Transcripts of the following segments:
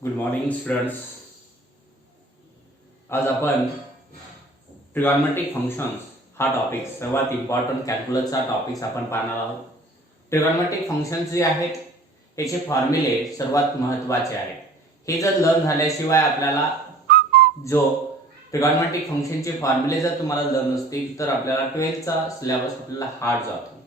Good morning students. आज आपण ट्रिगॉनमेट्रिक functions हा टॉपिक सर्वात इम्पॉर्टंट कॅल्क्युलसचा टॉपिक आपण पाहणार आहोत. ट्रिगॉनमेट्रिक फंक्शन्स जे आहेत याचे फॉर्म्युले सर्वात महत्त्वाचे आहेत. हे जर लर्न झाल्याशिवाय आपल्याला जो ट्रिगॉनमेट्रिक फंक्शनचे फॉर्म्युले जर तुम्हाला लर्न नसतील तर आपल्याला 12th सिलेबस आपल्याला हार्ड जातो.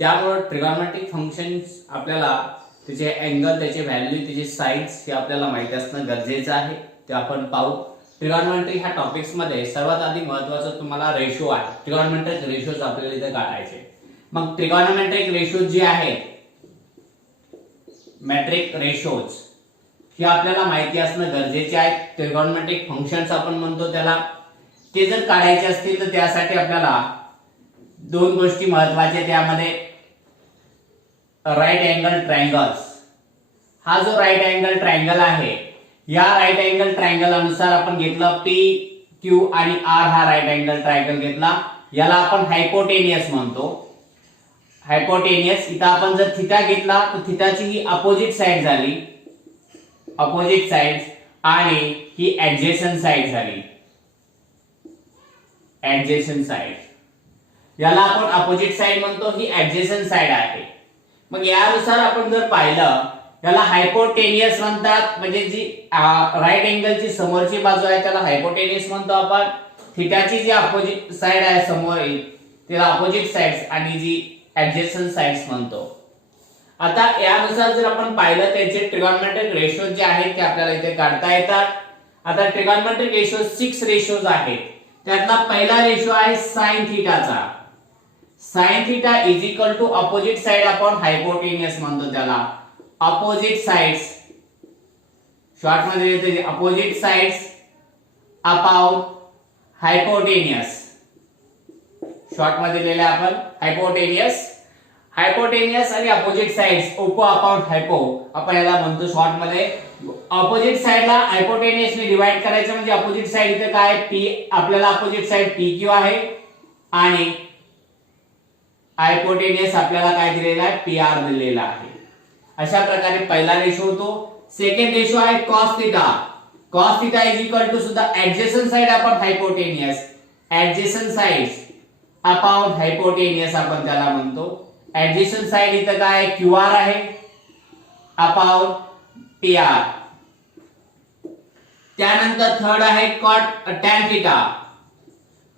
त्यामुळे ट्रिगॉनमेट्रिक फंक्शन्स आपल्याला त्याचे अँगल, त्याचे व्हॅल्यू, त्याचे साइन्स हे आपल्याला माहिती असणं गरजेचं आहे. ते आपण पाहू. ट्रिगॉनमेट्री ह्या टॉपिक्स मध्ये सर्वात आधी महत्त्वाचं तुम्हाला रेशो आहे. ट्रिगॉनमेट्रिक रेशोज आपल्याला इथे काढायचे. मग ट्रिगॉनमेट्रिक रेशोज जे आहेत, मॅट्रिक रेशोज हे आपल्याला माहिती असणं गरजेचे आहे. ट्रिगॉनमेट्रिक फंक्शन्स आपण म्हणतो त्याला, ते जर काढायचे असतील तर त्यासाठी आपल्याला दोन गोष्टी महत्त्वाच्या. त्यामध्ये राईट अँगल ट्रायंगल्स. हा जो राईट अँगल ट्रायंगल आहे, या राईट अँगल ट्रायंगल अनुसार आपण घेतलं पी, क्यू आणि आर हा राईट अँगल ट्रायंगल घेतला. याला आपण हायपोटेनियस म्हणतो. हायपोटेनियस. इथं आपण जर थीटा घेतला तर थीटाची ही अपोजिट साइड झाली, अपोजिट साइड, आणि ही ऍडजेसंट साइड झाली, ऍडजेसंट साइड. याला आपण अपोजिट साइड म्हणतो, ही ऍडजेसंट साइड आहे. मग यानुसार आपण जर पाहिलं, याला हायपोटेनियस म्हणतात. म्हणजे जी राईट अँगलची समोरची बाजू आहे त्याला हायपोटेनियस म्हणतो आपण. थीटाची जी अपोजिट साइड आहे समोर त्याला अपोजिट साइड्स, आणि जी ऍडजेसंट साइड्स म्हणतो. आता यानुसार जर आपण पाहिलं त्याचे ट्रिगॉनमेट्रिक रेशोज जे आहेत ते आपल्याला इथे काढता येतात. आता ट्रिगॉनमेट्रिक रेशोज 6 रेशोज आहेत. त्यातला पहिला रेशो आहे साइन थीटाचा. Sin theta is equal to opposite side आपण हायपोटेनियस म्हणतो त्याला. अपोजिट साइड्स, शॉर्ट मध्ये येते opposite sides upon hypotenuse. Short मध्ये लिहिले आपण हायपोटेनियस. हायपोटेनियस आणि opposite sides oppo upon hypo आपण याला म्हणतो शॉर्ट मध्ये. अपोजिट साइडला हायपोटेनियस ने डिवाइड करायचं म्हणजे अपोजिट साइड इथे काय पी, आपल्याला अपोजिट साइड पी क्यू आहे, आणि हायपोटेनियस आपल्याला काय दिलेला आहे, पी आर दिलेला आहे. अशा प्रकारे पहिला रेशो होतो. सेकंड रेशो आहे cos theta. cos theta is equal to सुद्धा ऍडजेसंट साइड आपण hypotenuse, adjacent sides upon hypotenuse आपण त्याला म्हणतो. ऍडजेसंट साइड इथं काय क्यू आर आहे अपॉन पी आर. त्यानंतर थर्ड आहे cot tan theta.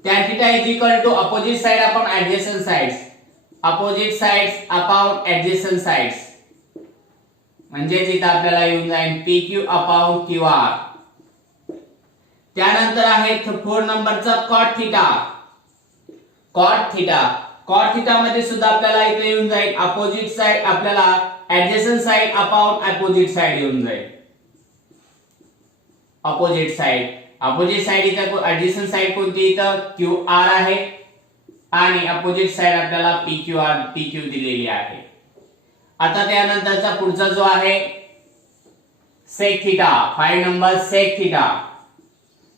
tan theta is equal to opposite side आपण adjacent sides, opposite sides upon adjacent sides. म्हणजे इथं आपल्याला येऊन जाईल P Q upon Q R. त्यानंतर आहे 4 नंबरचा cot theta. cot theta, cot theta मध्ये सुद्धा आपल्याला इथे येऊन जाईल अपोजिट साइड, आपल्याला adjacent side upon opposite side येऊन जाईल. अपोजिट साइड, अपोजिट साइड इथं ऍडजेसंट साइड कोणती, इथं क्यू आर आहे, आणि अपोजिट साइड आपल्याला P Q R, P Q दिलेली आहे. आता त्यानंतरचा पुढचा जो आहे sec theta. 5 number sec theta.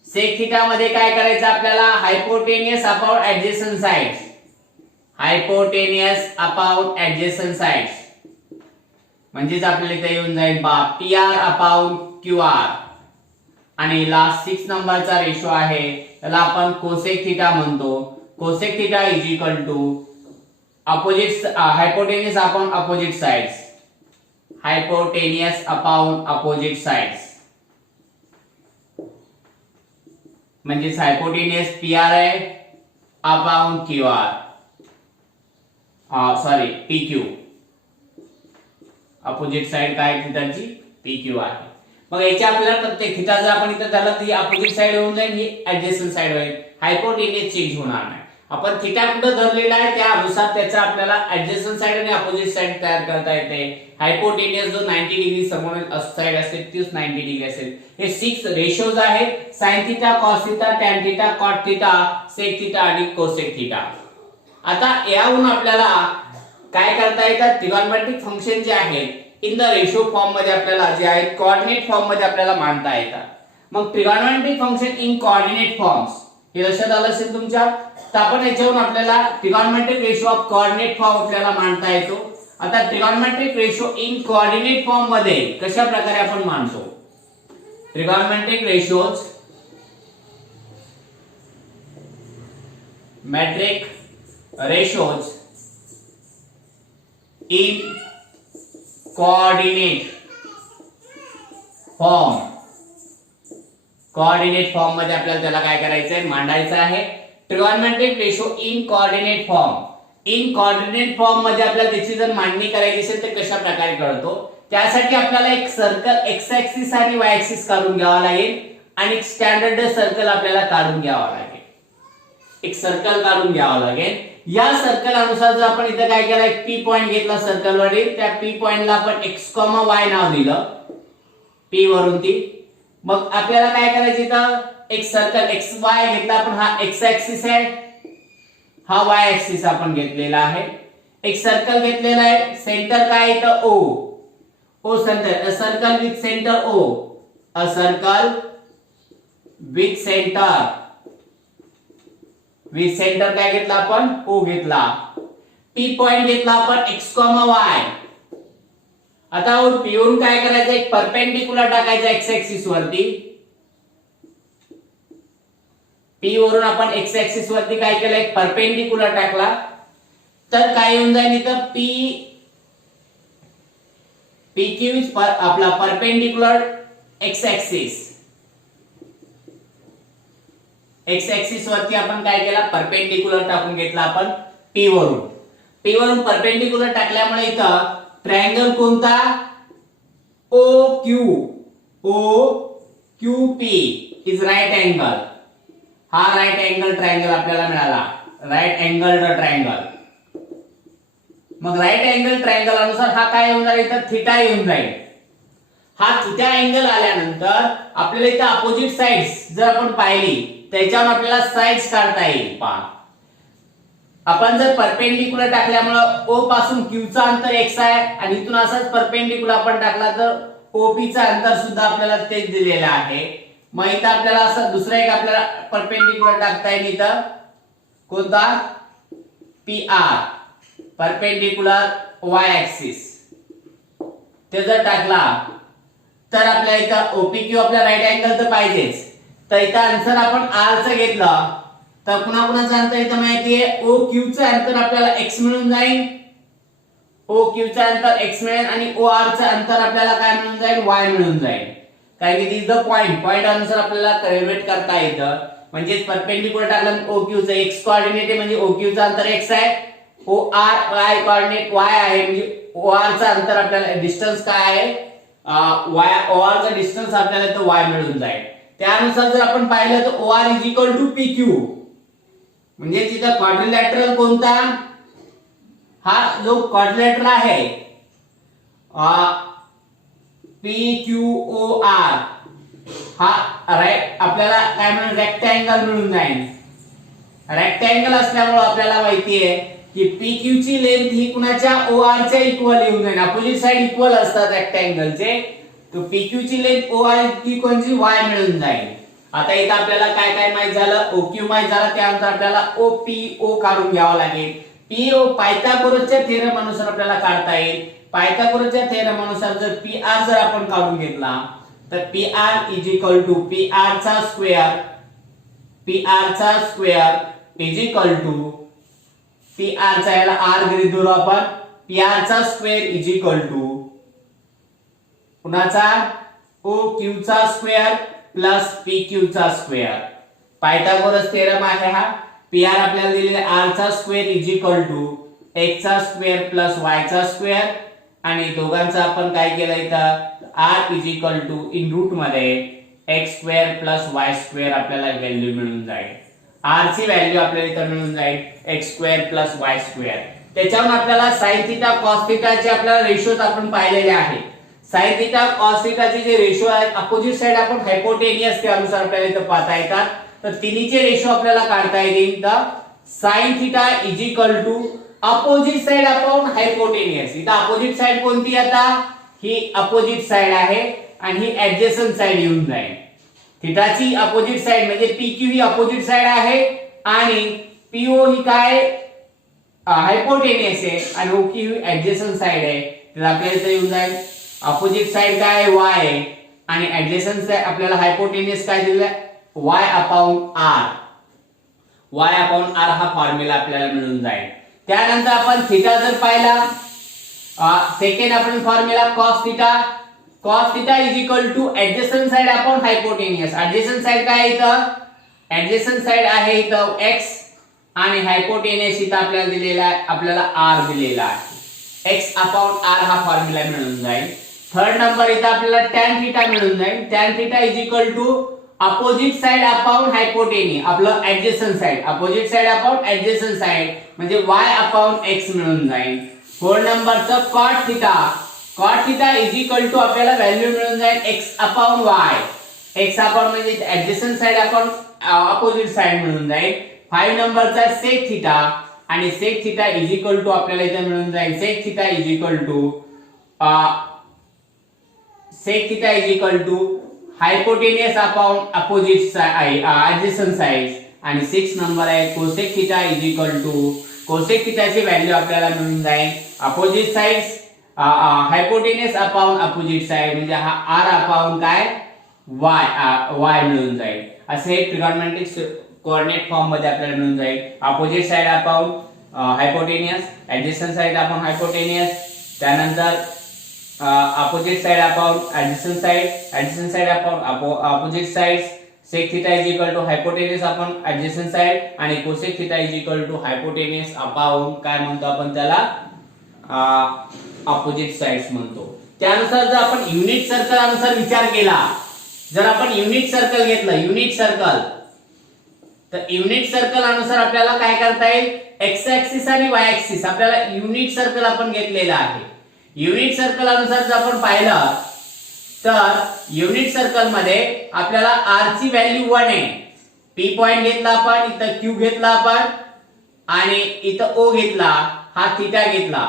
Sec theta मध्ये काय करायचं आपल्याला, hypotenuse upon adjacent sides, hypotenuse upon adjacent sides. म्हणजेच आपल्याला इथे येऊन जाईल P R upon Q R. आणि लास्ट 6 नंबरचा रेशो आहे त्याला आपण कोसेक थीटा म्हणतो. Cosec theta is equal to opposite hypotenuse upon opposite sides, hypotenuse upon opposite sides. म्हणजे हायपोटेनियस पी आर आहे upon Q R, sorry P Q. Opposite side काय थीटाची, पी क्यू आहे. मग याच्या आपल्याला प्रत्येक थीटा जर आपण इथं धरला ती अपोजिट साइड होऊन जाईल, ही ऍडजेसंट साइड होईल. हायपोटेनियस चेंज होणार नाही. आपण थीटा कुठं धरलेला आहे त्यानुसार त्याचा आपल्याला ऍडजेसंट साइड आणि अपोजिट साइड तयार करता येते. हायपोटेनियस जो 90 डिग्री समोर साइड असेल तीच 90 डिग्री असेल. हे 6 रेशोज आहेत. Sine theta, cos theta, tan theta, cot theta, sec theta आणि कोसेक थीटा. आता यावरून आपल्याला काय करता येतात, ट्रिगॉनमेट्रिक फंक्शन जे आहेत इन द रेशो फॉर्म मध्ये आपल्याला जे आहेत कोऑर्डिनेट फॉर्म मध्ये आपल्याला मांडता येतात. मग ट्रिगॉनमेट्रिक फंक्शन इन कोऑर्डिनेट फॉर्म्स हे लक्षात आलं असेल तुमच्या. तर आपण याच्यावरून आपल्याला ट्रिगॉनमेट्रिक रेशो ऑफ कोऑर्डिनेट फॉर्म आपल्याला मांडता येतो. आता ट्रिगॉनमेट्रिक रेशो इन कोऑर्डिनेट फॉर्म मध्ये कशा प्रकारे आपण मांडतो trigonometric ratios, metric ratios in coordinate form. Coordinate form मध्ये आपल्याला त्याला काय करायचं आहे, मांडायचं आहे. Trigonometric ratio in coordinate form. In coordinate form मध्ये आपल्याला त्याची जर मांडणी करायची असेल तर कशा प्रकारे करतो, त्यासाठी आपल्याला एक सर्कल एक्स ऍक्सिस आणि वाय ऍक्सिस काढून घ्यावा लागेल आणि एक स्टँडर्ड सर्कल आपल्याला काढून घ्यावा लागेल. एक सर्कल काढून घ्यावा लागेल. या सर्कल अनुसार जर आपण इथे काय केलं, एक पी पॉइंट घेतला सर्कल वरील, त्या पी पॉइंटला आपण x, y नाव दिलं पी वरून ती. मग आपल्याला काय करायचं, इथं एक सर्कल एक्स वाय घेतला आपण, हा एक्स ऍक्सिस आहे, हा वाय ऍक्सिस आपण घेतलेला आहे. एक सर्कल घेतलेला आहे, सेंटर काय इथं O, O center, a circle with center O, a circle with center, with center काय घेतला आपण, ओ घेतला. पी पॉइंट घेतला आपण x, y. आता पी वरून काय करायचं, एक परपेंडिक्युलर टाकायचा x ऍक्सिस वरती. पी वरून आपण x ऍक्सिस वरती काय केलं, एक परपेंडिक्युलर टाकला, तर काय येऊन जाईल इथं पी, पी क्यू आपला perpendicular x axis. x axis वरती आपण काय केला, परपेंडिक्युलर टाकून घेतला आपण p वरून. p वरून परपेंडिक्युलर टाकल्यामुळे इथं ट्रायंगल कोणता, O Q P is right angle. हा राईट अँगल ट्रायंगल आपल्याला मिळाला, राईट अँगल्ड ट्रायंगल. मग राईट अँगल ट्रायंगल अनुसार हा काय येऊन जाईल, इथं थीटा येऊन जाईल. हा थीटा अँगल आल्यानंतर आपल्याला इथं अपोजिट साइड्स जर आपण पाहिली त्याच्यावर आपल्याला साइड्स काढता येईल. पहा, आपण जर परपेंडिक्युलर टाकल्यामुळे ओ पासून क्यू चा अंतर x आहे आणि इथून असंच परपेंडिक्युलर आपण टाकला तर OP चा अंतर सुद्धा आपल्याला तेच दिलेलं आहे. मग इथं आपल्याला असं दुसरा एक आपल्याला परपेंडिक्युलर टाकता येईल, इथं कोणता, PR परपेंडिक्युलर y ऍक्सिस. ते जर टाकला तर आपल्या इथं OPQ आपल्या राईट अँगल तर पाहिजेच. तर इथं आन्सर आपण R चं घेतलं तर कुणाकुणाचं अंतर इथं माहितीये, OQ चं अंतर आपल्याला x मिळून जाईल, OQ चं अंतर x मिळेल आणि OR चं अंतर आपल्याला काय मिळून जाईल, y मिळून जाईल. कारण की दिस द पॉइंट, पॉइंट अनुसार आपल्याला कॅल्क्युलेट करता येतं. म्हणजे परपेंडिक्युलर टाकलं OQ चं x कोऑर्डिनेट आहे म्हणजे OQ चं अंतर x आहे, OR y कोऑर्डिनेट y आहे म्हणजे OR चं अंतर आपल्याला डिस्टन्स काय आहे, OR चं डिस्टन्स आपल्याला इथं y मिळून जाईल. त्यानुसार जर आपण पाहिलं तर OR is equal to PQ. म्हणजे तिथं क्वाड्रिलॅटरल कोणता, हा जो क्वाड्रिलॅटरल आहे PQOR, हा राईट आपल्याला काय मिळेल, रेक्टँगल मिळून जाईल. रेक्टँगल असल्यामुळे आपल्याला माहितीये की PQ ची लेंथ ही कुणाच्या, OR च्या इक्वल येऊन जाईल. अपोजिट साइड इक्वल असतात रेक्टँगलचे, तो PQ ची लेंथ OR इतकी कोणची, y मिळून जाईल. आता इथं आपल्याला काय काय माहित झालं, OQ माहित झालं, त्यानंतर आपल्याला OPO काढून घ्यावा लागेल. PO पायथागोरसच्या थेरम अनुसार आपल्याला काढता येईल. पायथागोरसच्या थेरम अनुसार जर PR जर आपण काढून घेतला तर PR is equal to PR चा स्क्वेअर, PR चा square is equal to PR चा याला R गृहीत धरू आपण, PR चा स्क्वेअर इज इक्वल टू कुणाचा, OQ चा स्क्वेअर प्लस PQ चा स्क्वेअर. पायथागोरस थेरम आहे हा. PR आपल्याला दिलेला R चा square is equal to x चा स्क्वेअर प्लस y चा स्क्वेअर आणि दोघांचा आपण काय केलं इथं, R is equal to in root मध्ये x square plus y square आपल्याला व्हॅल्यू मिळून जाईल. R ची व्हॅल्यू आपल्याला इथं मिळून जाईल x square plus y square. त्याच्यावरून आपल्याला sin थीटा cos थीटाचे आपल्याला रेशोज आपण पाहिलेले आहेत. sin थीटा cos थीटाचे जे रेशो आहेत अपोजिट साइड आपण हायपोटेनियस त्यानुसार आपल्याला इथं पाहता येतात. तर तिन्हीचे रेशो आपल्याला काढता येतील. तर sin theta is equal to opposite side upon hypotenuse. इथं अपोजिट साइड कोणती, आता ही अपोजिट साइड आहे आणि ही ऍडजसंट साइड येऊन जाईल. थीटाची अपोजिट साइड म्हणजे PQ ही अपोजिट साइड आहे आणि PO ही काय, हायपोटेनियस आहे आणि OQ ही ऍडजसंट साइड आहे. तर आपल्याला इथे येऊन जाईल अपोजिट साइड काय, y आहे, आणि ऍडजेसंट साइड आपल्याला हायपोटेनियस काय दिलेला आहे y upon r. y upon r हा फॉर्म्युला आपल्याला मिळून जाईल. त्यानंतर आपण थीटा जर पाहिला, सेकंड आपण formula cos theta. cos theta is equal to adjacent side upon hypotenuse. Adjacent side काय आहे इथं, ऍडजेसंट साइड आहे इथं x आणि हायपोटेनियस इथं आपल्याला दिलेला आहे, आपल्याला r दिलेला आहे. x अपॉन r हा फॉर्म्युला मिळून जाईल. थर्ड नंबर इथं आपल्याला tan थीटा मिळून जाईल. tan theta is equal to opposite side upon hypotenuse, आपलं adjacent side, opposite side upon adjacent side म्हणजे y अपॉन x मिळून जाईल. फोर्थ नंबरचं cot theta. cot theta is equal to आपल्याला व्हॅल्यू मिळून जाईल x upon y. x upon म्हणजे adjacent side upon opposite side मिळून जाईल. 5 नंबरचा sec थीटा आणि sec theta is equal to आपल्याला इथे मिळून जाईल sec theta is equal to sec theta is equal to hypotenuse upon opposite side adjacent side. आणि 6 नंबर आहे cosec theta is equal to, cosec थीटाची व्हॅल्यू आपल्याला मिळून जाईल opposite sides hypotenuse upon opposite side म्हणजे हा r अपॉन काय y मिळून जाईल. असे ट्रिगोनोमेट्रिक कोऑर्डिनेट फॉर्म मध्ये आपल्याला मिळून जाईल. Opposite side upon hypotenuse, adjacent side upon hypotenuse, त्यानंतर opposite side upon adjacent side upon opposite sides. Sec theta is equal to hypotenuse upon adjacent side आणि cosec theta is equal to hypotenuse upon काय म्हणतो आपण त्याला opposite sides म्हणतो. त्यानुसार जर आपण युनिट सर्कल अनुसार विचार केला, जर आपण युनिट सर्कल घेतलं, युनिट सर्कल, तर युनिट सर्कल अनुसार आपल्याला काय करता येईल, x ऍक्सिस आणि y ऍक्सिस आपल्याला युनिट सर्कल आपण घेतलेला आहे. युनिट सर्कल अनुसार जर आपण पाहिलं तर युनिट सर्कल मध्ये आपल्याला r ची व्हॅल्यू 1 आहे. p पॉइंट घेतला आपण, इथं q घेतला आपण आणि इथं o घेतला, हा थीटा घेतला,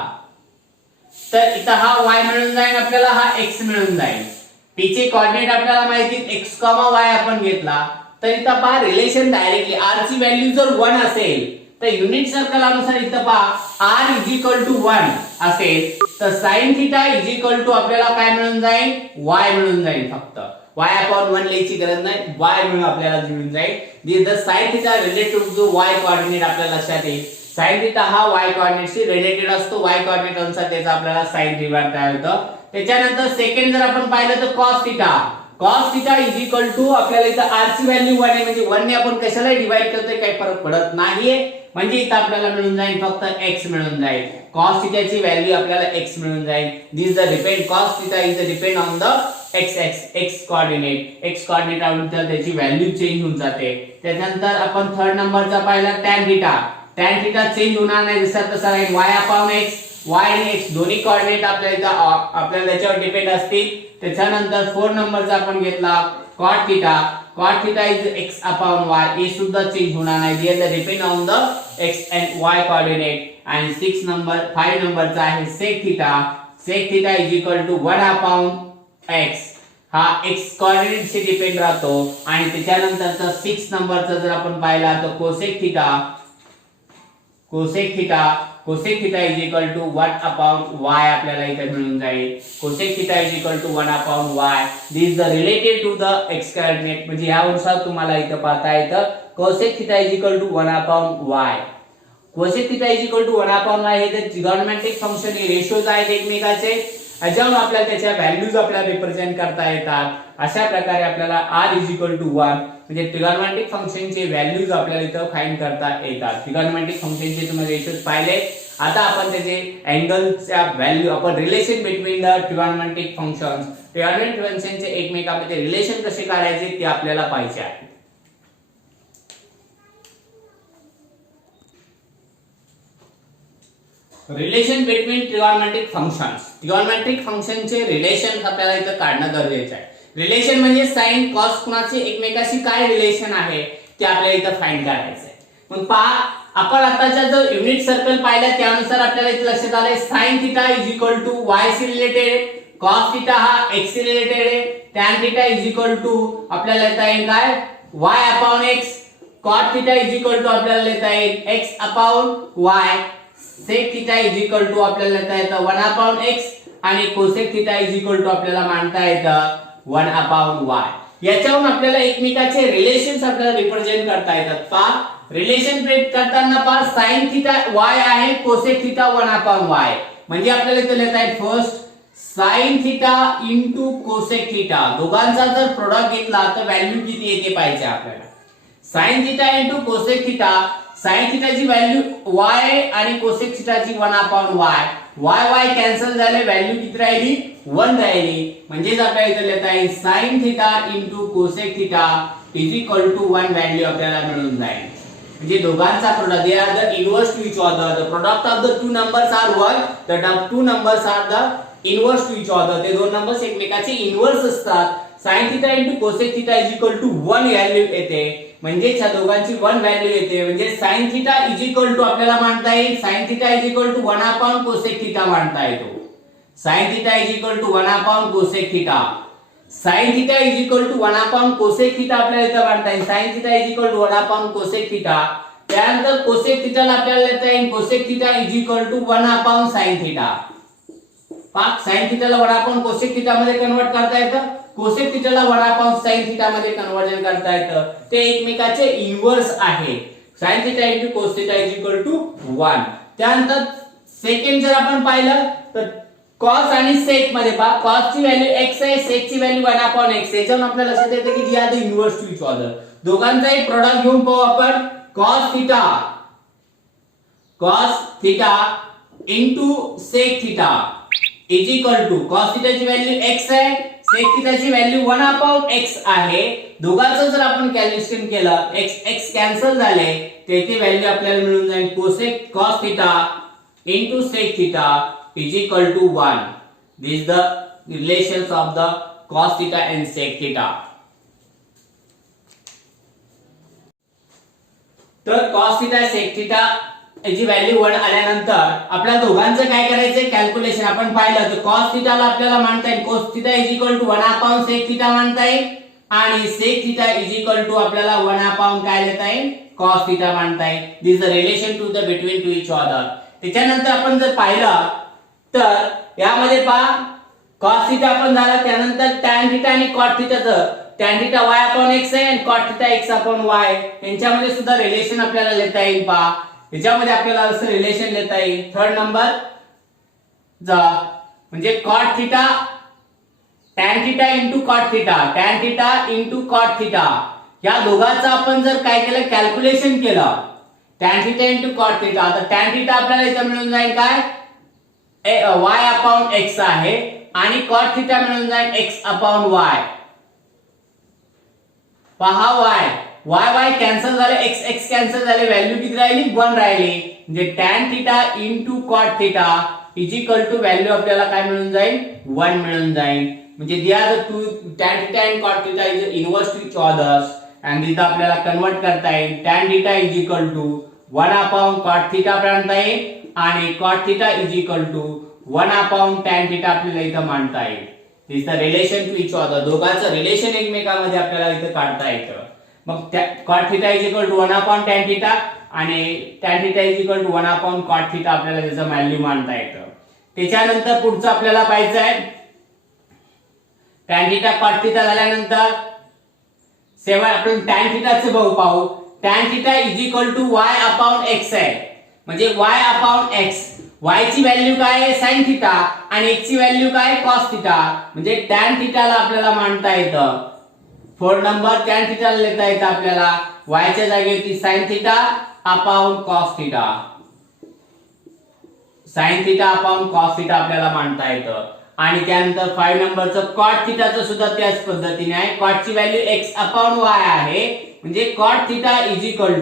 तर इथं हा y मिळून जाईल आपल्याला, हा x मिळून जाईल. p चे कोऑर्डिनेट आपल्याला माहिती x, y आपण घेतला, तर इथं पहा रिलेशन डायरेक्टली r ची व्हॅल्यू जर 1 असेल तर युनिट सर्कल अनुसार इथं पहा r इज इक्वल टू 1 असेल तर sin theta is equal to आपल्याला काय मिळून जाईल, y मिळून जाईल. फक्त y अपॉन 1 लिहायची गरज नाही, y मिळून आपल्याला मिळून जाईल. This the sin theta related to y coordinate आपल्याला लक्षात येईल. sin थीटा हा y कोऑर्डिनेटशी रिलेटेड असतो, y कोऑर्डिनेट अनुसार त्याचा आपल्याला sin थीटा तयार होतं. त्याच्यानंतर सेकंड जर आपण पाहिलं तर cos theta. cos theta is equal to आपल्याला इथं r ची व्हॅल्यू 1 आहे म्हणजे 1 ने आपण कशाला डिवाइड करतोय काही फरक पडत नाहीये, म्हणजे इथं आपल्याला मिळून जाईल फक्त x मिळून जाईल. cos थीटाची व्हॅल्यू आपल्याला x मिळून जाईल. This the depend, cos theta is the depend on the x coordinate. x coordinate आवडतं त्याची व्हॅल्यू चेंज होऊन जाते. त्यानंतर आपण थर्ड नंबरचा पाहिला tan theta. tan theta change होणार नाही, जसा तसा राहील. y अपॉन x, y आणि x दोन्ही कोऑर्डिनेट आपल्याला त्याच्यावर डिपेंड असतील. त्याच्यानंतर 4 नंबरचा आपण घेतला cot theta. cot theta is x upon y, हे सुद्धा चेंज होणार नाही, this depend on the x and y coordinate. आणि 5 नंबरचा आहे sec theta. sec theta is equal to 1 upon x, हा x कोऑर्डिनेट शी डिपेंड राहतो. आणि त्याच्यानंतरचा 6 नंबरचा जर आपण पाहिला तर cosec theta. cosec theta is equal to 1 upon y आपल्याला इथे मिळून जाईल. cosec theta is equal to 1 upon y. This is the related to the x coordinate, म्हणजे यानुसार तुम्हाला इथे पाहता येतं cosec theta is equal to 1 upon y. cosec theta is equal to 1 upon y हे तर ट्रिगोनोमेट्रिक फंक्शन हे ratios आहेत एकमेकाचे, ज्यावरून आपल्याला त्याच्या व्हॅल्यूज आपल्याला रिप्रेझेंट करता येतात. अशा प्रकारे आपल्याला r is equal to 1 म्हणजे ट्रिगोनोमेट्रिक फंक्शनचे व्हॅल्यूज आपल्याला इथं फाइंड करता येतात. ट्रिगोनोमेट्रिक फंक्शनचे तुम्ही रेशोज पाहिले. आता आपण त्याचे अँगलच्या व्हॅल्यू, आपण रिलेशन बिटवीन द ट्रिगोनोमेट्रिक फंक्शनचे एकमेकांमध्ये रिलेशन कसे काढायचे ते आपल्याला पाहिजे आहे. Relation between trigonometric functions. Trigonometric फंक्शनचे रिलेशन आपल्याला इथं काढणं गरजेचं आहे. रिलेशन म्हणजे साइन कॉस कुणाचे एकमेकाशी काय रिलेशन आहे ते आपल्याला इथं फाइंड करायचं आहे. मग पहा आपण आताचा जो युनिट सर्कल पाहिला त्यानुसार आपल्याला इथे लक्षात आलंय sin theta is equal to y शी रिलेटेड, cos थीटा हा x शी रिलेटेड आहे, tan theta is equal to आपल्याला येता येईल काय y upon x, cot theta is equal to आपल्याला लेता येईल x upon y, sec theta is equal to आपल्याला लेता येतं 1 अपॉन x आणि cosec theta is equal to आपल्याला मांडता येतं 1 अपॉन y. याच्यावरून आपल्याला एकमेकाचे रिलेशन्स आपल्याला रिप्रेझेंट करता येतात. पहा रिलेशन करताना पहा sin थिटा y आहे, cosec थिटा 1 अपॉन y. म्हणजे आपल्याला इथे लिहिता येईल first sin theta into cosec theta. दोघांचा जर प्रोडक्ट घेतला तर व्हॅल्यू किती येते पाहिजे आपल्याला. sin theta into cosec theta, sin थिटाची व्हॅल्यू y आणि cosec थिटाची 1 अपॉन y. y कॅन्सल झाले, व्हॅल्यू किती राहिली 1 राहिली. म्हणजेच आपल्याला इथे लिहिता येईल sin theta into cosec theta is equal to 1 value आपल्याला मिळून जाईल. म्हणजे दोघांचा product they are the inverse to each other. The product of the two numbers are 1, the two numbers are the inverse to each other. ते दोन numbers एकमेकाचे inverse असतात. sin theta into cosec theta is equal to 1 value येते. म्हणजे ह्या दोघांची 1 value येते. म्हणजे sin theta is equal to आपल्याला मांडता येईल sin theta is equal to 1 upon cosec theta मांडता येतो. sin theta is equal to 1 upon cosec theta. sin theta is equal to 1 upon cosec theta आपल्याला इथे मांडता येईल. sin theta is equal to 1 upon cosec theta. त्यानंतर cosec थिटाला आपल्याला लिहिता येईल cosec theta is equal to 1 upon sin theta. पहा sin थिटाला 1 अपॉन cosec थिटा मध्ये कन्वर्ट करता येतं, cosec थिटाला 1 अपॉन sin थिटा मध्ये कन्वर्जन करता येतं. ते एकमेकाचे इनवर्स आहे. sin theta into cos theta is equal to 1. त्यानंतर सेकंड जर आपण पाहिलं तर cos आणि sec मध्ये पहा cos ची व्हॅल्यू x आहे, sec ची व्हॅल्यू 1 अपॉन x. याच्यावरून आपल्याला लक्षात येतं की they are the inverse to each other. दोघांचा एक प्रोडक्ट घेऊन पाहू आपण. cos theta into sec theta is equal to cos थिटाची व्हॅल्यू x आहे, sec थिटाची व्हॅल्यू 1 अपॉन x आहे. दोघांचं जर आपण कॅल्क्युलेशन केलं x कॅन्सल झाले, तेथे व्हॅल्यू आपल्याला मिळून जाईल cos theta into sec theta is equal to 1. This the relations of the cos theta and sec theta. तर cos थिटा sec थिटा याची व्हॅल्यू 1 आल्यानंतर आपल्याला दोघांचं काय करायचंय कॅल्क्युलेशन. आपण पाहिलं तर cos थिटाला आपल्याला मांडता येईल cos theta is equal to 1 upon sec theta मांडता येईल आणि sec theta is equal to आपल्याला 1 अपॉन काय लिहिता येईल cos थिटा मांडता येईल. This the relation to the between to each other. त्याच्यानंतर आपण जर पाहिलं तर यामध्ये पहा cos थिटा आपण झाला, त्यानंतर tan थिटा आणि cot थिटाचं tan theta y upon x आहे आणि cot theta x upon y यांच्यामध्ये सुद्धा रिलेशन आपल्याला लिहिता येईल. पहा याच्यामध्ये आपल्याला असं रिलेशन लिहिता येईल. थर्ड नंबर म्हणजे cot theta tan theta into cot theta, tan theta into cot theta या दोघांचं आपण जर काय केलं कॅल्क्युलेशन केलं tan theta into cot theta, तर tan थिटा आपल्याला इथे मिळून जाईल काय y अपॉन x आहे आणि cot थिटा मिळून जाईल x अपॉन y. पहा y कॅन्सल झाले, x कॅन्सल झाले, व्हॅल्यू किती राहिली 1 राहिली. म्हणजे tan theta into cot theta is equal to value आपल्याला काय मिळून जाईल 1 मिळून जाईल. म्हणजे they are the two tan theta and cot theta is inverse to each others आणि इथं आपल्याला कन्वर्ट करता येईल tan theta is equal to 1 upon cot theta मांडता येईल आणि cot theta is equal to 1 upon tan theta आपल्याला इथं मांडता येईल. This the relation to each other. दोघांचं रिलेशन एकमेकांमध्ये आपल्याला इथं काढता येतं. मग cot theta is equal to 1 upon tan theta आणि tan theta is equal to 1 upon cot theta आपल्याला त्याचं व्हॅल्यू मांडता येतं. त्याच्यानंतर पुढचं आपल्याला पाहायचं आहे tan थिटा cot थिटा झाल्यानंतर आपण tan थिटाचे भाऊ पाहू. tan theta is equal to y upon x आहे. म्हणजे y अपॉन x, y ची व्हॅल्यू काय आहे sin थिटा आणि x ची व्हॅल्यू काय आहे cos थिटा. म्हणजे tan थिटाला आपल्याला मांडता येतं. फोर्थ नंबर tan थिटाला लिहिता येतं आपल्याला y च्या जागेवरती sin theta upon cos theta, sin theta upon cos theta आपल्याला मांडता येतं. आणि त्यानंतर 5 नंबरचं cot थिटाचं सुद्धा त्याच पद्धतीने आहे. cot ची व्हॅल्यू x अपॉन y आहे. म्हणजे cot theta is equal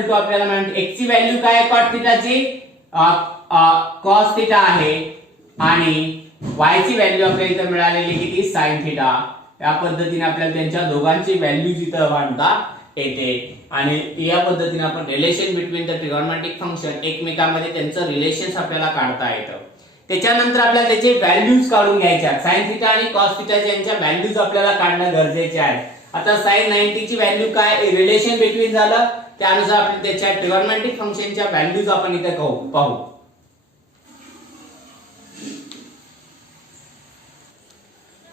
to आपल्याला माहिती x ची व्हॅल्यू काय आहे cot थिटाची cos थिटा आहे आणि y ची व्हॅल्यू आपल्याला इथे मिळालेली किती sin थिटा. या पद्धतीने आपल्याला त्यांच्या दोघांची व्हॅल्यू इथे मांडता येते आणि या पद्धतीने आपण relation between the trigonometric function एकमेकांमध्ये त्यांचं रिलेशन्स आपल्याला काढता येतं. त्याच्यानंतर आपल्याला त्याचे व्हॅल्यूज काढून घ्यायच्या. sin थिटा आणि cos थिटा यांच्या व्हॅल्यूज आपल्याला काढणं गरजेचे आहे. आता sin 90 ची व्हॅल्यू काय रिलेशन बिटवीन झालं, त्यानुसार आपण त्याच्या ट्रिगोनोमेट्रिक फंक्शनच्या व्हॅल्यूज आपण इथे पाहू.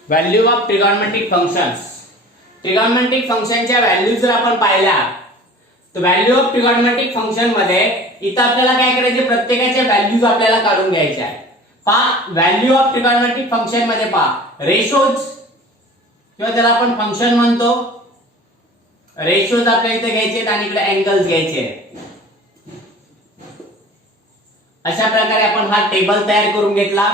Value of trigonometric functions. Trigonometric फंक्शनच्या व्हॅल्यू जर आपण पाहिल्या तर व्हॅल्यू ऑफ ट्रिगॉनोमेट्रिक फंक्शन मध्ये इथं आपल्याला काय करायचे, प्रत्येकाच्या व्हॅल्यूज आपल्याला काढून घ्यायच्या आहे. पहा व्हॅल्यू ऑफ ट्रिगॉनोमेट्रिक फंक्शन मध्ये पहा रेशोज किंवा त्याला आपण फंक्शन म्हणतो, रेशोज आपल्याला इथे घ्यायचे आणि इकडे अँगल्स घ्यायचे. अशा प्रकारे आपण हा टेबल तयार करून घेतला.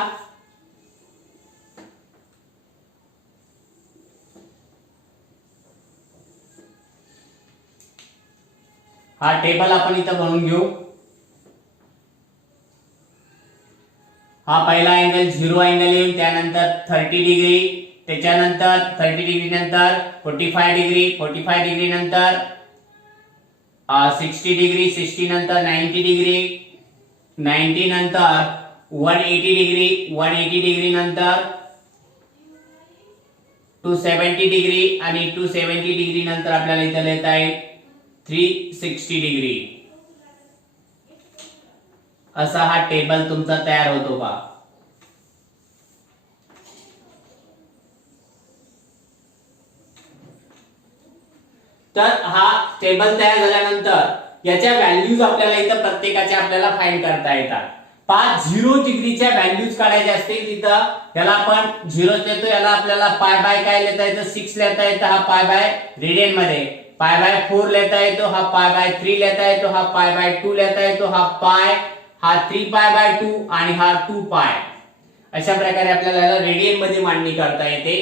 हा टेबल आपण इथं बनवून घेऊ. हा पहिला अँगल 0 अँगल येईल, त्यानंतर 30 डिग्री, त्याच्यानंतर 30 डिग्री नंतर 45 डिग्री, 45 डिग्री नंतर 60 डिग्री, 60 नंतर 90 डिग्री, 90 नंतर 180 डिग्री, 180 डिग्री नंतर 270 डिग्री आणि 270 डिग्री नंतर आपल्याला इथे लिहिता येईल 360 डिग्री. असा हा टेबल तुमचा तयार होतो पहा. तर हा टेबल तयार झाल्यानंतर याच्या व्हॅल्यूज आपल्याला इथं प्रत्येकाच्या आपल्याला फाइंड करता येतात. पहा 0 डिग्रीच्या व्हॅल्यूज काढायच्या असतील तिथं याला आपण 0 देतो, याला आपल्याला पाय बाय काय लिहिता येतं 6 लिहिता येतं, हा पाय बाय रेडियन मध्ये, पाय बाय 4 लिहिता येतो, हा पाय बाय 3 लिहिता येतो, हा पाय बाय 2 लिहिता येतो, हा पाय, हा 3 पाय बाय 2 आणि हा 2 पाय. अशा प्रकारे आपल्याला याला रेडियन मध्ये मांडणी करता येते.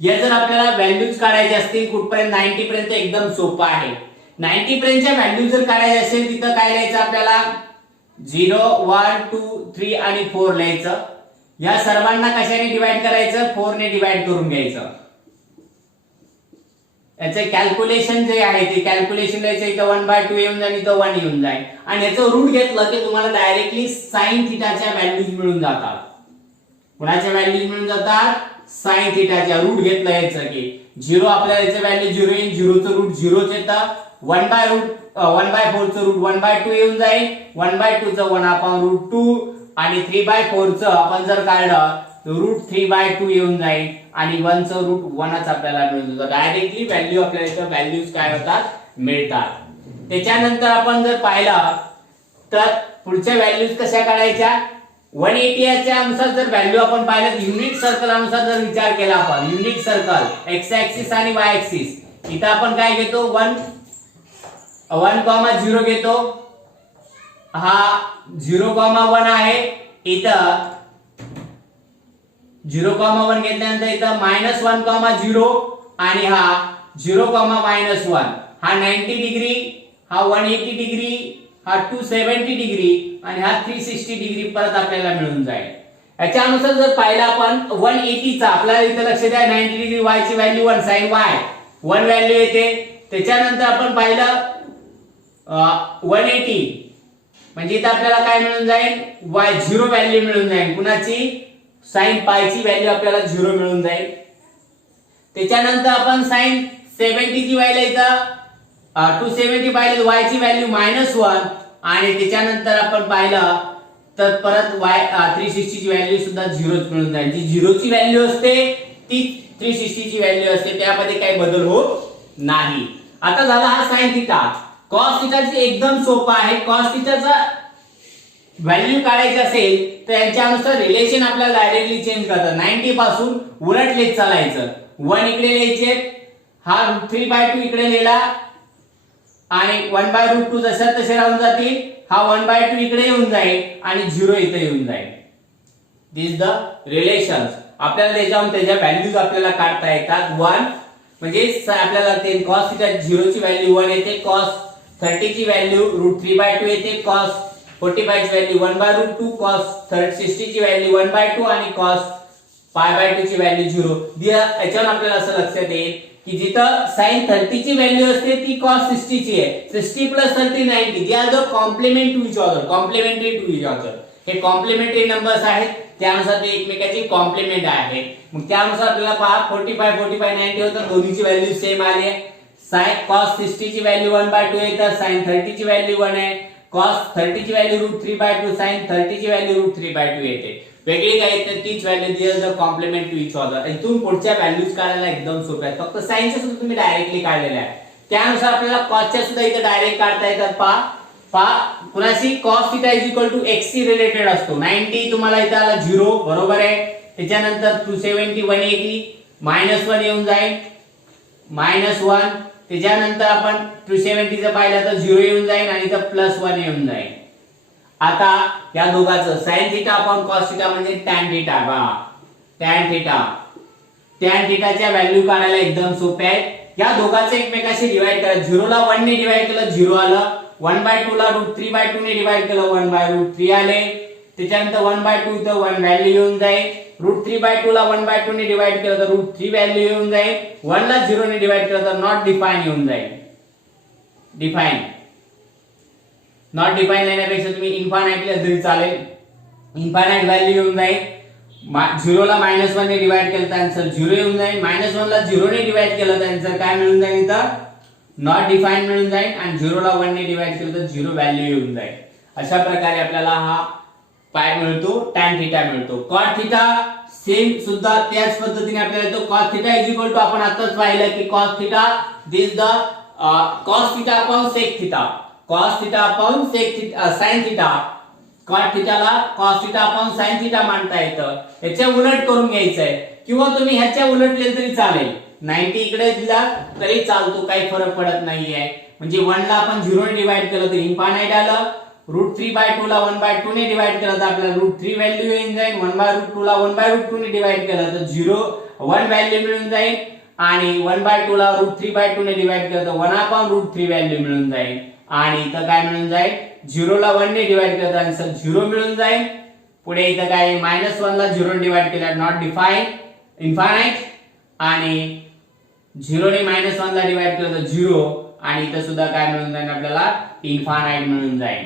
या जर आपल्याला व्हॅल्यूज काढायचे असतील कुठपर्यंत 90 पर्यंत एकदम सोपं आहे. 90 पर्यंतच्या व्हॅल्यू जर काढायचे असेल तिथं काय लिहायचं आपल्याला 0 1 2 3 आणि 4 लिहायचं. या सर्वांना कशाने डिवाइड करायचं 4 ने डिवाइड करून घ्यायचं. याचे कॅल्क्युलेशन जे आहे ते कॅल्क्युलेशन द्यायचं, इथं 1/2 येऊन जाईल, इथं 1 येऊन जाईल आणि याचं रूट घेतलं की तुम्हाला डायरेक्टली sin थीटाच्या व्हॅल्यूज मिळून जातात. कोणाच्या व्हॅल्यूज मिळून जातात sin थीटाच्या. रूट घेतलं याचं की 0 आपल्याला याचं व्हॅल्यू 0 येईल, 0 चं रूट 0 च येतं, 1/4 चं रूट 1/2 येऊन जाईल, 1/2 चं 1/√2 आणि 3/4 चं आपण जर काढलं तर रूट 3/2 येऊन जाईल आणि 1 चं रूट 1च आपल्याला मिळून जातं. डायरेक्टली व्हॅल्यू आपल्याला इथं व्हॅल्यूज काय होतात मिळतात. त्याच्यानंतर आपण जर पाहिलं तर पुढच्या व्हॅल्यूज कशा काढायच्या 180 च्या अनुसार जर व्हॅल्यू आपण पाहिलं युनिट सर्कल अनुसार जर विचार केला आपण युनिट सर्कल एक्स ऍक्सिस आणि वाय ऍक्सिस, इथं आपण काय घेतो 1,0 घेतो. हा 0,1 आहे, इथं 0,1 घेतल्यानंतर इथं -1,0 आणि हा 0,-1, हा 90 डिग्री, हा 180 डिग्री, हा 270 डिग्री आणि हा 360 डिग्री परत आपल्याला मिळून जाईल. याच्या अनुसार जर पाहिलं आपण 180 चा आपल्याला इथं लक्ष द्या 90 डिग्री y ची व्हॅल्यू 1 sin y 1 व्हॅल्यू येते. त्याच्यानंतर आपण पाहिलं 180 म्हणजे इथं आपल्याला काय मिळून जाईल y 0 व्हॅल्यू मिळून जाईल. कुणाची sin पाय ची व्हॅल्यू आपल्याला 0 मिळून जाईल. त्याच्यानंतर आपण sin 70 ची व्हॅल्यू इथं 270 पाहिलं y ची व्हॅल्यू -1 आणि त्याच्यानंतर आपण पाहिलं तर परत y 360 ची व्हॅल्यू सुद्धा 0 मिळून जाईल. जी 0 ची व्हॅल्यू असते ती 360 ची व्हॅल्यू असते, त्यामध्ये काही बदल होत नाही. आता झाला हा sin थीटा. cos थीटाचे एकदम सोपं आहे. cos थीटाचा व्हॅल्यू काढायची असेल तर यांच्यानुसार रिलेशन आपल्याला डायरेक्टली चेंज करतात. 90 पासून उलट लेत चालायचं. 1 इकडे लिहायचे, हा 3/2 इकडे लिहिला आणि 1/√2 जशा तसे राहून जातील, हा 1/2 इकडे येऊन जाईल आणि 0 इथे येऊन जाईल. This the relations. आपल्याला त्याच्यावरून त्याच्या व्हॅल्यूज आपल्याला काढता येतात. 1 म्हणजे आपल्याला ते cos थीटा 0 ची व्हॅल्यू 1 येते, cos 30 ची व्हॅल्यू √3/2 येते, cos 45 ची व्हॅल्यू 1/√2, cos 60 ची व्हॅल्यू 1/2 आणि cos π/2 ची व्हॅल्यू 0. याच्यावर आपल्याला असं लक्षात येईल की जिथं sin 30 ची व्हॅल्यू असते ती cos 60 ची आहे. 60 + 30 90. They are the complement to each other, complementary to each other. हे कॉम्प्लिमेंटरी नंबर्स आहेत, त्यानुसार ते एकमेकांची कॉम्प्लिमेंट आहे. मग त्यानुसार आपल्याला पहा 45 90 होतं, दोन्हीची व्हॅल्यू सेम आली आहे. cos 60 ची व्हॅल्यू 1/2 येतं, sin 30 ची व्हॅल्यू 1 आहे, cos 30 ची व्हॅल्यू √3/2, sin 30 ची व्हॅल्यू √3/2 येते. वेगळी काही तर तीच व्हॅल्यू दिली the complement to each other. इथून पुढच्या व्हॅल्यूज काढायला एकदम सोप्या आहेत. फक्त साइनच्या सुद्धा तुम्ही डायरेक्टली काढलेल्या आहे. त्यानुसार आपल्याला कॉसच्या सुद्धा इथे डायरेक्ट काढता येतात. पहा कुणाशी cos θ x शी रिलेटेड असतो. 90 तुम्हाला इथे आला 0 बरोबर आहे. त्याच्यानंतर 270 180 -1 येऊन जाईल -1. त्याच्यानंतर आपण 270 चं पाहिलं तर 0 येऊन जाईल आणि इथं +1 येऊन जाईल. आता या दोघांचं sin θ अपॉन cos θ म्हणजे tan θ. बघा tan θ च्या व्हॅल्यू काढायला एकदम सोप्या आहेत. या दोघांचं एकमेकाशी डिवाइड करा. 0 ला 1 ने डिवाइड केलं 0 आलं. 1/2 ला √3/2 ने डिवाइड केलं 1/√3 आले. त्याच्यानंतर 1/2 इथं 1 व्हॅल्यू येऊन जाईल. √3/2 ला 1/2 ने डिवाइड केलं तर √3 व्हॅल्यू येऊन जाईल. 1 ला 0 ने डिवाइड केलं तर नॉट डिफाइन येऊन जाईल. डिफाइन नॉट डिफाइन लिहिण्यापेक्षा तुम्ही इन्फानाइट लिहिलं तरी चालेल. इन्फानाइट व्हॅल्यू येऊन जाईल. 0 ला -1 ने डिवाइड केलं तर आन्सर 0 येऊन जाईल. -1 ला 0 ने डिवाइड केलं तर आन्सर काय मिळून जाईल इथं नॉट डिफाइन मिळून जाईल. आणि 0 ला 1 ने डिवाइड केलं तर 0 व्हॅल्यू येऊन जाईल. अशा प्रकारे आपल्याला हा पाय मिळतो tan θ मिळतो. cot θ सेम सुद्धा त्याच पद्धतीने आपल्याला येतो. cos θ आपण आताच पाहिलं की cos θ this the cos θ upon sec θ. cos θ upon sec θ sin θ. cot θ ला cos θ upon sin θ मांडता येतं. याच्या उलट करून घ्यायचंय किंवा तुम्ही ह्याच्या उलट लिहिलं तरी चालेल. 90 इकडे दिला तरी चालतो, काही फरक पडत नाहीये. म्हणजे 1 ला आपण 0 ने डिवाइड केलं तर इन्फानाइट आलं. √3/2 ला 1/2 ने डिवाइड केलं तर आपल्याला √3 व्हॅल्यू येऊन जाईल. 1/√2 ला 1/√2 ने डिवाइड केलं तर 1 व्हॅल्यू मिळून जाईल. आणि 1/2 ला √3/2 ने डिवाइड केलं तर 1/√3 व्हॅल्यू मिळून जाईल. आणि इथं काय मिळून जाईल 0 ला 1 ने डिवाइड केलं तर आन्सर 0 मिळून जाईल. पुढे इथं काय -1 ला 0 ने डिवाइड केलं नॉट डिफाइन इन्फानाइट. आणि 0 ने -1 ला डिवाइड केलं तर 0. आणि इथं सुद्धा काय मिळून जाईल आपल्याला इन्फानाइट मिळून जाईल.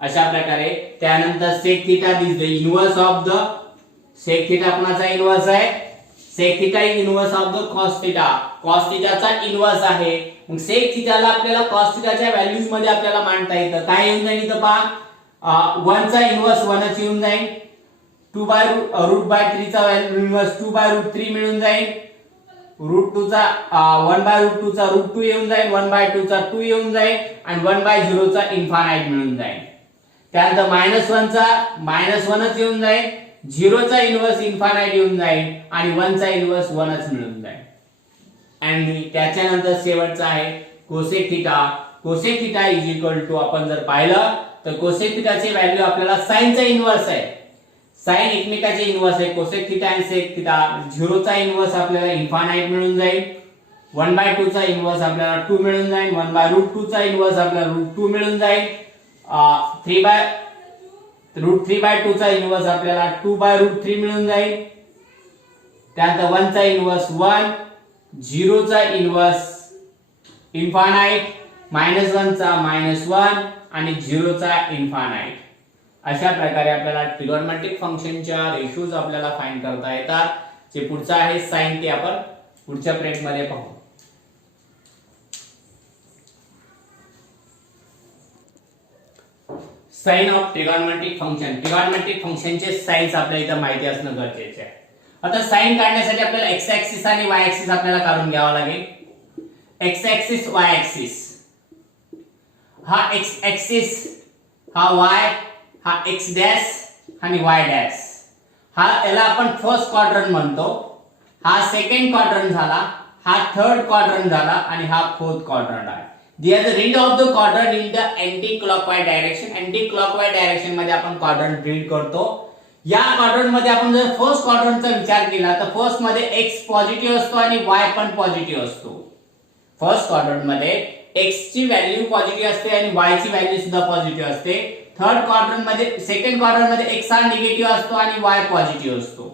अशा प्रकारे त्यानंतर sec θ this the inverse of the sec θ कोणाचा इन्व्हर्स आहे sec θ is inverse of the cos θ. cos θ चा इन्व्हर्स आहे. मग sec θ ला आपल्याला cos θ च्या व्हॅल्यूज मध्ये आपल्याला मांडता येतं. काय येऊन जाईल इथं पहा 1 चा इन्व्हर्स 1च येऊन जाईल. 2/√3 चा इन्व्हर्स 2/√3 मिळून जाईल. √2 चा 1/√2 चा √2 येऊन जाईल. 1/2 चा 2 येऊन जाईल. आणि 1/0 चा इन्फानाइट मिळून जाईल. त्यानंतर -1 चा -1च येऊन जाईल. 0 चा इन्व्हर्स इन्फानाइट येऊन जाईल. आणि 1 चा इन्व्हर्स 1च मिळून जाईल. आणि त्याच्यानंतर शेवटचा आहे cosec θ. cosec θ is equal to आपण जर पाहिलं तर cosec θ ची व्हॅल्यू आपल्याला sin चा इन्व्हर्स आहे. sin एकमेकाचे इन्व्हर्स आहे. cosec θ आणि sec θ. 0 चा इन्व्हर्स आपल्याला इन्फानाइट मिळून जाईल. 1/2 चा इन्व्हर्स आपल्याला 2 मिळून जाईल. 1/√2 चा इन्व्हर्स आपल्याला √2 मिळून जाईल. √3/2 चा इन्व्हर्स आपल्याला 2/√3 मिळून जाईल. त्यानंतर 1 चा इन्व्हर्स 1. 0 चा इन्व्हर्स इन्फानाइट. -1 चा -1 आणि 0 चा इन्फानाइट. अशा प्रकारे आपल्याला ट्रिगोनोमेट्रिक फंक्शनच्या रेशोज आपल्याला फाइंड करता येतात. जे पुढचं आहे sin ते आपण पुढच्या प्लेट मध्ये पाहू. Sign of trigonometric function. Trigonometric फंक्शनचे साइन्स आपल्याला इथं माहिती असणं गरजेचं आहे. आता साइन काढण्यासाठी आपल्याला x ऍक्सिस आणि y ऍक्सिस आपल्याला काढून घ्यावा लागेल. x axis y axis. हा x ऍक्सिस हा y हा x डॅश आणि y डॅश. हा याला आपण फर्स्ट क्वाड्रंट म्हणतो. हा सेकंड क्वाड्रंट झाला. हा थर्ड क्वाड्रंट झाला आणि हा फोर्थ क्वाड्रंट आहे. They are the ring of the quadrant in the anti-clockwise direction. Anti-clockwise direction मध्ये आपण क्वाड्रंट रीड करतो. या क्वाड्रंट मध्ये आपण जर फर्स्ट क्वाड्रंटचा विचार केला तर फर्स्ट मध्ये x पॉझिटिव्ह असतो आणि y पण पॉझिटिव्ह असतो. फर्स्ट क्वाड्रंट मध्ये x ची व्हॅल्यू पॉझिटिव्ह असते आणि y ची व्हॅल्यू सुद्धा पॉझिटिव्ह असते. थर्ड क्वाड्रंट मध्ये सेकंड क्वाड्रंट मध्ये x हा निगेटिव्ह असतो आणि y पॉझिटिव्ह असतो.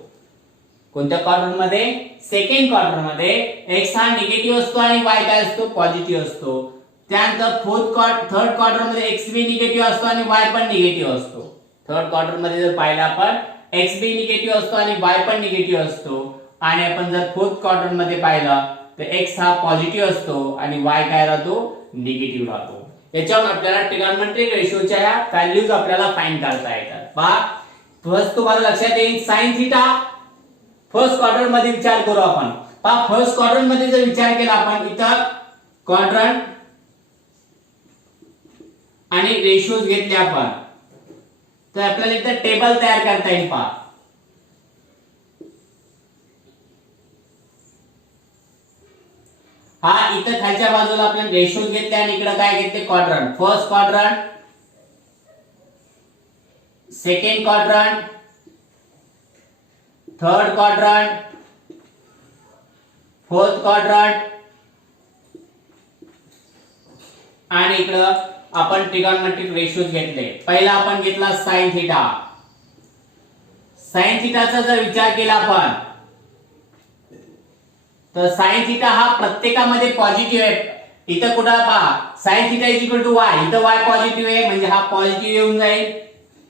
कोणत्या क्वाड्रंट मध्ये सेकंड क्वाड्रंट मध्ये x हा निगेटिव्ह असतो आणि y काय असतो पॉझिटिव्ह असतो. त्यानंतर थर्ड क्वाड्रंट मध्ये x बी निगेटिव्ह असतो आणि y पण निगेटिव्ह असतो. थर्ड क्वाड्रंट मध्ये जर पाहिलं आपण x बी निगेटिव्ह असतो आणि y पण निगेटिव्ह असतो. आणि आपण जर फोर्थ क्वाड्रंट मध्ये पाहिलं तर x हा पॉझिटिव्ह असतो आणि y काय राहतो निगेटिव्ह राहतो. याच्यावर आपल्याला ट्रिगोनोमेट्रिक रेशोच्या व्हॅल्यूज आपल्याला फाइंड करता येतात. पहा फर्स्ट तुम्हाला लक्षात येईल साइन थिटा फर्स्ट क्वाड्रंट मध्ये विचार करू आपण. पहा फर्स्ट क्वाड्रंट मध्ये जर विचार केला आपण इथं क्वाड्रंट आणि रेशोज घेतले आपण तर आपल्याला इथं टेबल तयार करता येईल. पहा हा इथं खालच्या बाजूला आपण रेशोज घेतले आणि इकडे काय घेतले quadrant. First quadrant, second quadrant, third quadrant, fourth quadrant आणि इकडं आपण ट्रिगोनोमेट्रिक रेशोज घेतले. पहिला आपण घेतला साइन थिटा. साइन थिटाचा जर विचार केला आपण तर साइन थिटा हा प्रत्येकामध्ये पॉझिटिव्ह आहे. इथं कुठं पहा sine theta is equal to y. इथं वाय पॉझिटिव्ह आहे म्हणजे हा पॉझिटिव्ह येऊन जाईल.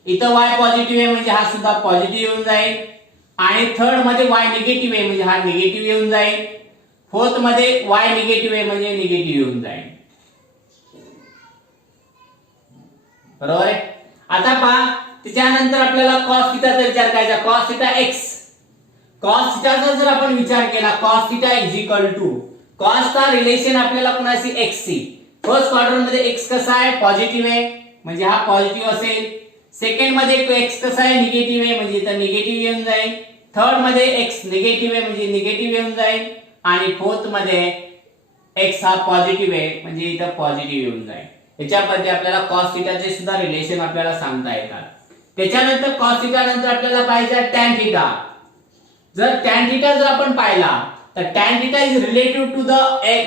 इथं वाय पॉझिटिव्ह आहे म्हणजे हा सुद्धा पॉझिटिव्ह येऊन जाईल. आणि थर्ड मध्ये वाय निगेटिव्ह आहे म्हणजे हा निगेटिव्ह येऊन जाईल. फोर्थ मध्ये वाय निगेटिव्ह आहे म्हणजे निगेटिव्ह येऊन जाईल. बरोबर आहे. आता पहा त्याच्यानंतर आपल्याला cos थीटाचा विचार करायचा. cos theta x. cos थीटाचा जर आपण विचार केला cos theta is equal to cos चा रिलेशन आपल्याला कोणाशी x शी. फर्स्ट क्वाड्रंट मध्ये x कसा आहे पॉझिटिव्ह आहे म्हणजे हा पॉझिटिव्ह असेल. सेकंड मध्ये x कसा आहे निगेटिव्ह आहे म्हणजे इथं निगेटिव्ह येऊन जाईल. थर्ड मध्ये x निगेटिव्ह आहे म्हणजे निगेटिव्ह येऊन जाईल. आणि फोर्थ मध्ये x हा पॉझिटिव्ह आहे म्हणजे इथं पॉझिटिव्ह येऊन जाईल. याच्यामध्ये आपल्याला cos थीटाचे सुद्धा रिलेशन आपल्याला सांगता येतात. त्याच्यानंतर cos थीटा नंतर आपल्याला पाहिजे tan थीटा. जर tan थीटा जर आपण पाहिला तर tan theta is relative to the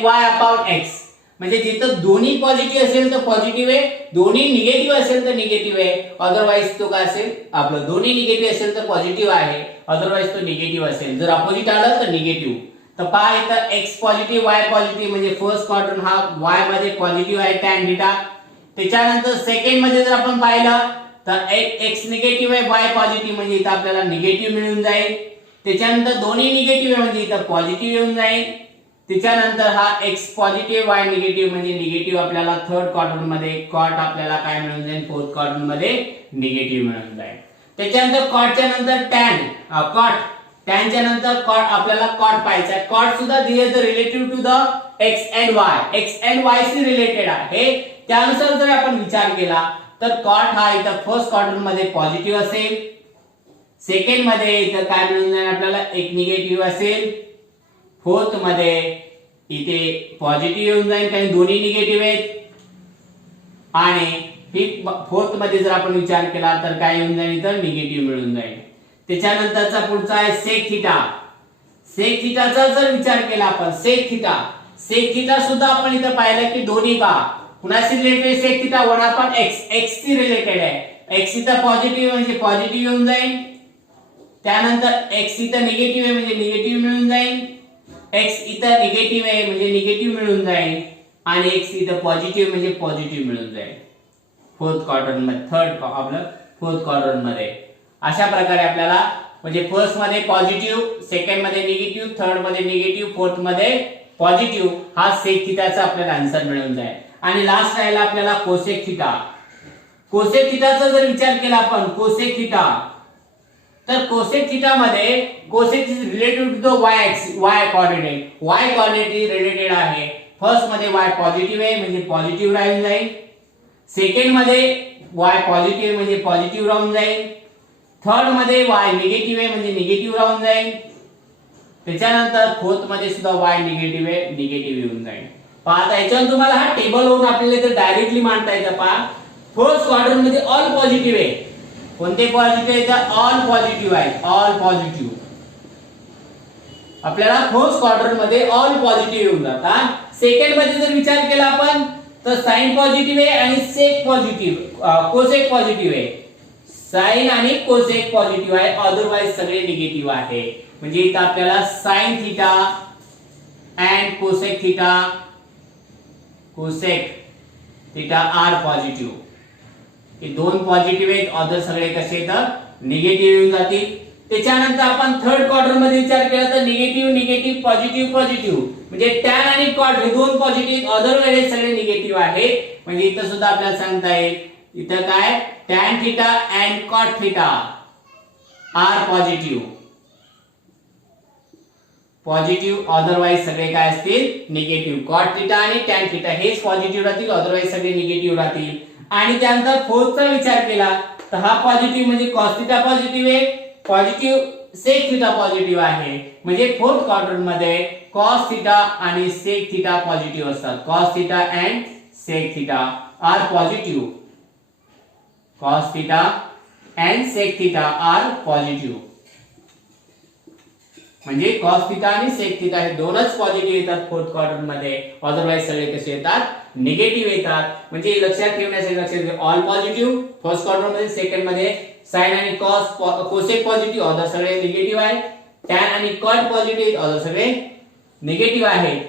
y upon x. म्हणजे जिथं दोन्ही पॉझिटिव्ह असेल तर पॉझिटिव्ह आहे, दोन्ही निगेटिव्ह असेल तर निगेटिव्ह आहे. अदरवाइज तो काय असेल आपलं दोन्ही निगेटिव्ह असेल तर पॉझिटिव्ह आहे, अदरवाइज तो निगेटिव्ह असेल. जर अपोजिट आलं तर निगेटिव्ह. तर पहा इथं x पॉझिटिव्ह y पॉझिटिव्ह म्हणजे फर्स्ट क्वाड्रंट हा y मध्ये पॉझिटिव्ह आहे tan थीटा. त्याच्यानंतर सेकंड मध्ये जर आपण पाहिलं तर x निगेटिव्ह आहे y पॉझिटिव्ह म्हणजे इथं आपल्याला निगेटिव्ह मिळून जाईल. त्याच्यानंतर दोन्ही निगेटिव्ह आहे म्हणजे इथं पॉझिटिव्ह येऊन जाईल. त्याच्यानंतर हा x पॉझिटिव्ह y निगेटिव्ह म्हणजे निगेटिव्ह आपल्याला थर्ड क्वाड्रंट मध्ये cot आपल्याला काय मिळून जाईल फोर्थ क्वाड्रंट मध्ये निगेटिव्ह मिळून जाईल. त्याच्यानंतर cot च्या नंतर tan च्या नंतर cot आपल्याला cot पाहायचा आहे. cot सुद्धा this the relative to the x and y शी रिलेटेड आहे. त्यानुसार जर आपण विचार केला तर cot हा इथं फर्स्ट क्वाड्रंट मध्ये पॉझिटिव्ह असेल. सेकंड मध्ये इथं काय मिळून जाईल आपल्याला एक निगेटिव्ह असेल. फोर्थ मध्ये इथे पॉझिटिव्ह येऊन जाईल कारण दोन्ही निगेटिव्ह आहेत. आणि फोर्थ मध्ये जर आपण विचार केला तर काय येऊन जाईल इथं निगेटिव्ह मिळून जाईल. त्याच्यानंतरचा पुढचा आहे sec थीटा. sec थीटाचा जर विचार केला आपण sec थीटा सुद्धा आपण इथं पाहिलं की दोन्ही पहा कुणाशी related sec theta 1 upon x शी रिलेटेड आहे. x इथं पॉझिटिव्ह म्हणजे पॉझिटिव्ह येऊन जाईल. त्यानंतर x इथं निगेटिव्ह आहे म्हणजे निगेटिव्ह मिळून जाईल. x इथं निगेटिव्ह आहे म्हणजे निगेटिव्ह मिळून जाईल. आणि x इथं पॉझिटिव्ह म्हणजे पॉझिटिव्ह मिळून जाईल. फोर्थ क्वाड्रंट मध्ये फोर्थ क्वाड्रंट मध्ये अशा प्रकारे आपल्याला म्हणजे फर्स्ट मध्ये पॉझिटिव्ह, सेकंड मध्ये निगेटिव्ह, थर्ड मध्ये निगेटिव्ह, फोर्थ मध्ये पॉझिटिव्ह हा sec थीटाचा आपल्याला आन्सर मिळून जाईल. आणि लास्ट राहिला आपल्याला कोसेक थीटा. कोसेक थीटाचा जर विचार केला आपण कोसेक थीटा तर कोसेक थीटा मध्ये cosec is related to the y coordinate related आहे. फर्स्ट मध्ये y पॉझिटिव्ह आहे म्हणजे पॉझिटिव्ह राहून जाईल. सेकंड मध्ये y पॉझिटिव्ह म्हणजे पॉझिटिव्ह राहून जाईल. थर्ड मध्ये y निगेटिव्ह आहे म्हणजे निगेटिव्ह राहून जाईल. त्याच्यानंतर फोर्थ मध्ये सुद्धा y निगेटिव्ह आहे निगेटिव्ह येऊन जाईल. पहा याच्यावर तुम्हाला हा टेबल होऊन आपल्याला इथे डायरेक्टली मांडता येतं. पहा फर्स्ट क्वाड्रंट मध्ये ऑल पॉझिटिव्ह आहे. कोणते पॉझिटिव्ह आहे तर ऑल पॉझिटिव्ह आहे. ऑल पॉझिटिव्ह आपल्याला फर्स्ट क्वाड्रंट मध्ये ऑल पॉझिटिव्ह येऊन जातात. सेकंड मध्ये जर विचार केला आपण तर साइन पॉझिटिव्ह आहे आणि सेक पॉझिटिव्ह कोसेक पॉझिटिव्ह आहे. साइन आणि कोसेक पॉझिटिव्ह आहे, अदरवाइज सगळे निगेटिव्ह आहे. म्हणजे इथं आपल्याला sine theta and cosec theta are positive. हे दोन पॉझिटिव्ह आहेत, अदर सगळे कसे येतात निगेटिव्ह येऊन जातील. त्याच्यानंतर आपण थर्ड क्वाड्रंट मध्ये विचार केला तर निगेटिव्ह पॉझिटिव्ह म्हणजे tan आणि cot हे दोन पॉझिटिव्ह, अदर वेळेस सगळे निगेटिव्ह आहेत. म्हणजे इथं सुद्धा आपल्याला सांगता येईल इथं काय tan theta and cot theta are positive, positive, otherwise सगळे काय असतील निगेटिव्ह. कॉट थिटा आणि टॅन थिटा हेच पॉझिटिव्ह राहतील, अदरवाइज सगळे निगेटिव्ह राहतील. आणि त्यानंतर फोर्थचा विचार केला तर हा पॉझिटिव्ह म्हणजे कॉस थिटा पॉझिटिव्ह आहे, पॉझिटिव्ह सेक थिटा पॉझिटिव्ह आहे. म्हणजे फोर्थ क्वाड्रंट मध्ये कॉस थिटा आणि सेक थिटा पॉझिटिव्ह असतात. Cos theta and sec theta are positive, cos theta and sec theta are positive. म्हणजे कॉस थिटा आणि sec theta हे दोनच पॉझिटिव्ह येतात फोर्थ क्वाड्रंट मध्ये, अदरवाइज सगळे कसे येतात निगेटिव्ह येतात. म्हणजे लक्षात ठेवण्यासाठी लक्षात ऑल पॉझिटिव्ह फर्स्ट क्वाड्रंट मध्ये, सेकंड मध्ये साइन आणि कॉस कोसेक पॉझिटिव्ह, अदर सगळे निगेटिव्ह आहेत. टॅन आणि कॉट पॉझिटिव्ह, अदर सगळे निगेटिव्ह आहेत.